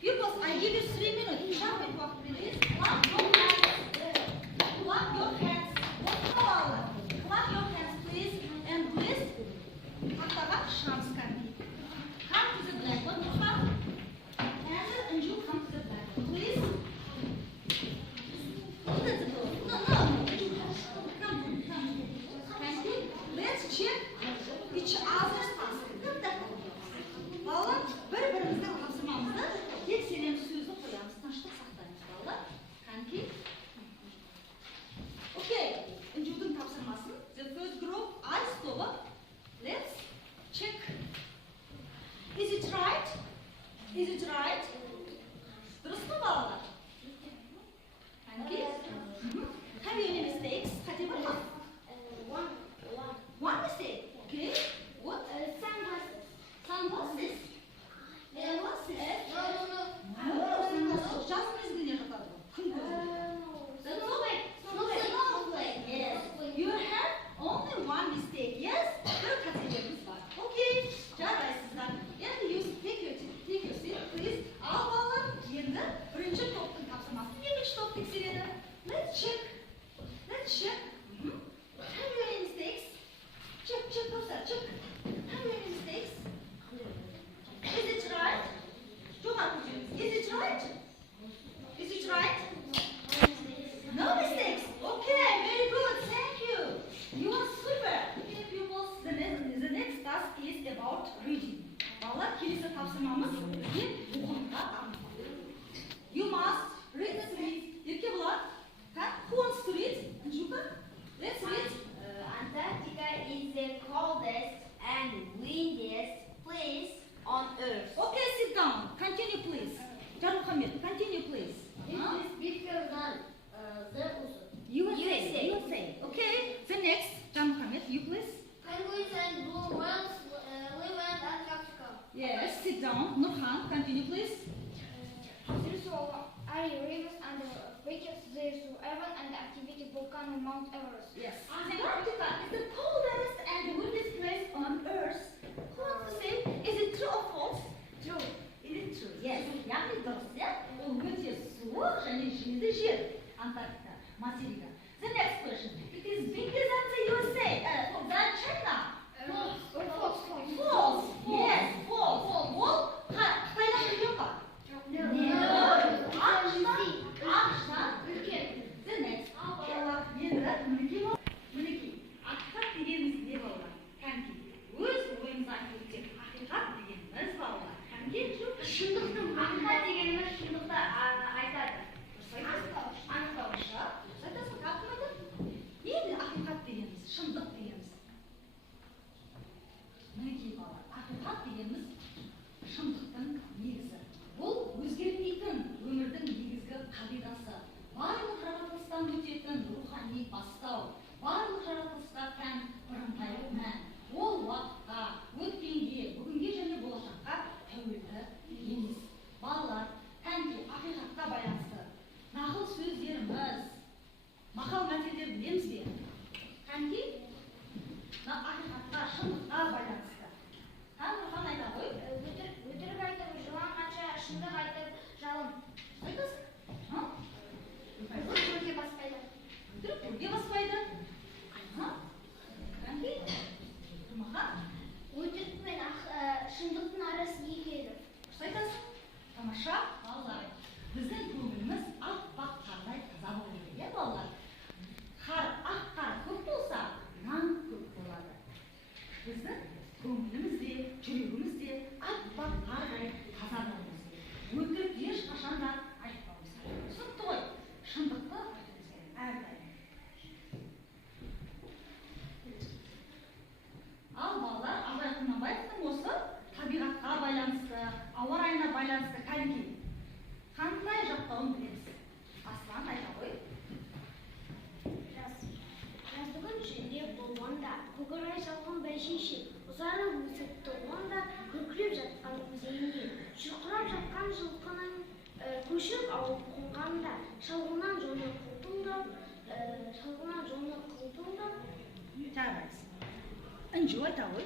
Pupils, I give you 3 minutes. Shout it, walk, please. many rivers and reaches there to Evan and the activity volcano Mount Everest. Yes. Antarctica is the coldest and windiest place on Earth. Who wants to say, is it true or false? True. Is it true? Yes. яғни дұрыс, иә? Ол өте суық және жеді жер. Антарктика, материка. The next question. It is bigger than the USA, than China. False. False. Yes, false. Ол Қытайдан үлкен ба? ақштан үлкен. The next. Енді мінекей. Ақиқат дегеніміз не балалар? Кәнекей. Өз ойыңызды айтып өтсек, ақиқат дегеніміз балалар. Кәнекей, Шындықтың ақиқат дегеніміз шындықты айтады. анықтауышы. Айтасың, қалқым айтады. Енді ақиқат дегеніміз, шындық дегеніміз. Мінекей балалар, ақиқат дегеніміз шындықтың негізі. Бұл өзгермейтін өмірдің негізгі қағидасы. Барлық жаратылыстан өтетін рухани бастау. Барлық жаратылысқа тән бірыңғай мән. Ол уақытқа, өткенге, бүгінге және болашаққа тәуелді емес. Балалар, кәнекей ақиқатқа байланысты. Нақыл сөздеріміз, мақал мәтелдер білеміз бе? Кәнекей ақиқатқа, шындыққа байланысты. Нұрхан айта ғой. Өтірік айтып, жыланғанша шындық айтып, жалын. Айтасың? Көрге баспайды. Өтірік көрге баспайды. Кәнекей? Тұрмахан? Өтірік пен шындықтың арасы не келеді? Дұрыс айтасың? Тамаша, балалар. Біздің көңіліміз аппақ қардай таза болу керек, иә балалар? Ақ қар көп болса, нан көп болады. Біздің көңіліміз де, жүрегіміз де аппақ қардай таза болуымыз керек. Өтірік ешқашан да айтпауымыз керек. Түсінікті ғой? Шындықты айтуымыз керек әрдайым. Ал балалар, Абай Құнанбаевтың осы табиғатқа байланысты, ауа райына байланысты кәнекей қандай жақтауын білеміз? Аслан айта ғой. Жаздығын жүнде болғанда, көкірай салған бәйшешек, ұзары өсіп тұрғанда, күркіреп жатқан өзенде, шұрқырап жатқан жылқының көшіп ауып қонғанда, шалғынан жоны қылтыңдап, Жарайсың. Інжу айта ғой.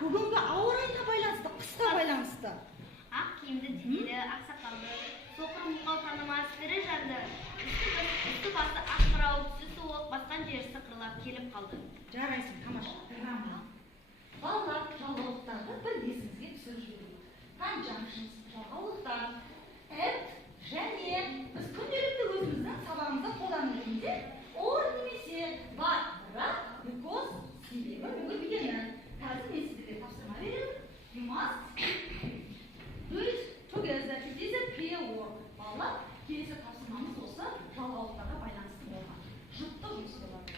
Бүгінгі ауа райына байланысты, қысқа байланысты. ақ киімді денелі, ақсақалды, соқыр мұқау танымас тірі жанды, үсті басы ақ қырау, түсі суық, басқан жері сықырлап келіп қалды. Жарайсың, тамаша. Рамма. Балалар жалғаулықтарды бір есіңізге түсіріп жіберейік. Conjunctions, жалғаулықтар. Және біз күнделікті өзіміздің сабағымызда қолданып жүргенде or немесе бар, бірақ, because, себебі бүгін білгені. Қазір мен сіздерге тапсырма беремін. You must do it together. It is a pair work. Балалар, келесі тапсырмамыз осы жалғаулықтарға байланысты болған. Жұптық жұмыс болады.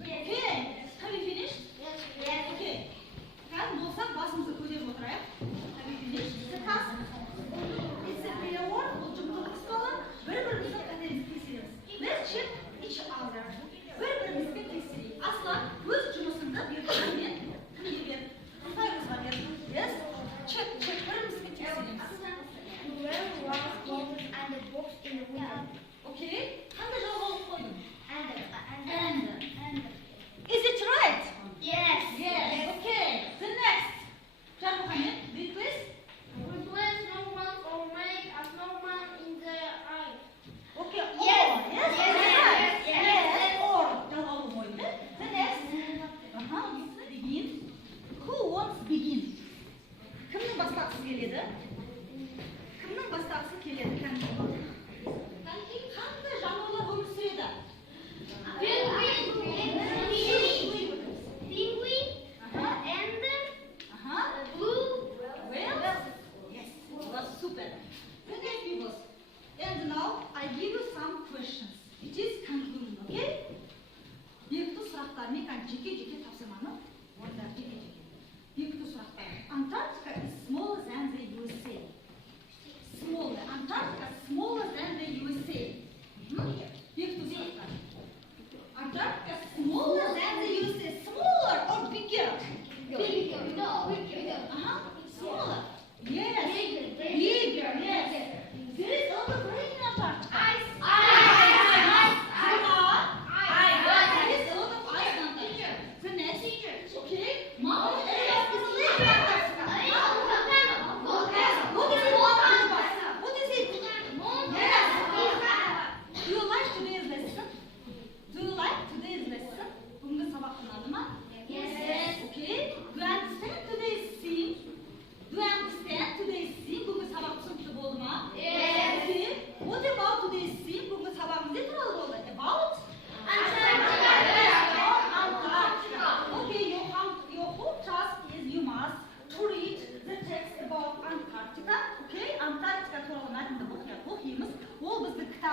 Okay. Have you finished? Yes. Okay. Кәдім болсақ, басымызды көтеріп отырайық. Have you finished? It's a task. It's a pair work. Бұл жұптық іс болады. Бір-біріміздің қателігімізді тексереміз. Let's check each other. Бір-бірімізге тексерейік. Аслан, өз жұмысыңды бердіңмен кімге бер? Қытайымызға бер. Yes? Check. Бірімізге тексереміз. Where was gold and the box in the window? Okay. Қандай жалғаулық қойдың? And. Is it right? Yes. Okay. The next. Jarmuhammad, replace. Replace snowman or make a snowman in the eye. Okay. Yes. Or. Yes. Yes. Or. Жалғаулық қойды. The next. Begin. Who wants begin? Кімнің бастағысы келеді? Кәнекей?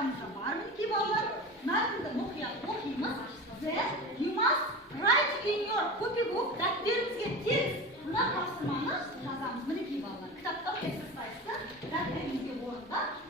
кітабымызда бар мінекей балалар. Мына мұқият оқимыз. Then you must write in your copybook. Дәптеріңізге тез мына тапсырманы жазамыз. Мінекей балалар. Кітаптағы эксерсайзды дәптеріңізге орындап